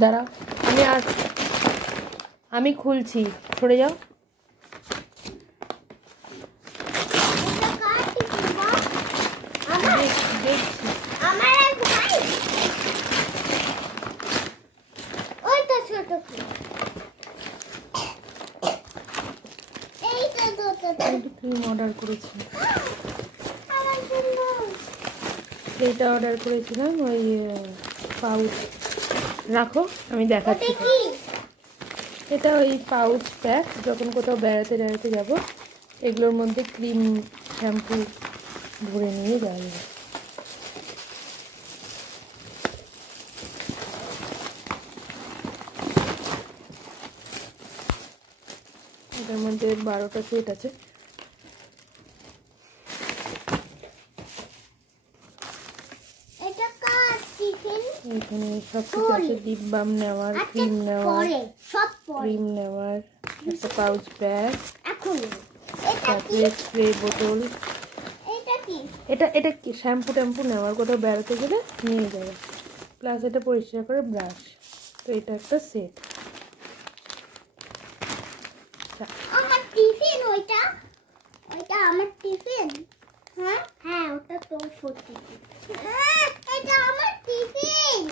দাঁড়াও, আমি খুলছি, সরে যাও। অর্ডার করেছি, এইটা অর্ডার করেছিলাম, ওই পাউচ। রাখো, আমি দেখাচ্ছি। এটা ওই পাউচ প্যাক, যখন কোথাও বেড়াতে যাব এগুলোর মধ্যে ক্রিম শ্যাম্পু ভরে নিয়ে যাওয়া যাবে। এটার মধ্যে 12টা সেট আছে। এখানে সব কিছু আছে, লিপ বাম নেওয়ার, ক্রিম নেওয়ার, একটা পাউচ ব্যাগ, তারপরে স্প্রে বোতল। এটা কি শ্যাম্পু ট্যাম্পু নেওয়ার, কোথাও বেড়াতে গেলে নিয়ে যাবে। প্লাস এটা পরিষ্কার করে ব্রাশ। তো এটা একটা সেট। আমার টিফিন, ওইটা আমার টিফিন। হ্যাঁ ওটা তো টিফিন। এটা আমার টিফিন।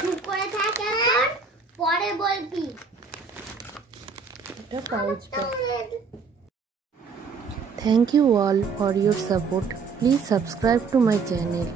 চুপ করে থাক এখন, পরে বলবি। এটা pouch bag. Thank you all for your support. Please subscribe to my channel.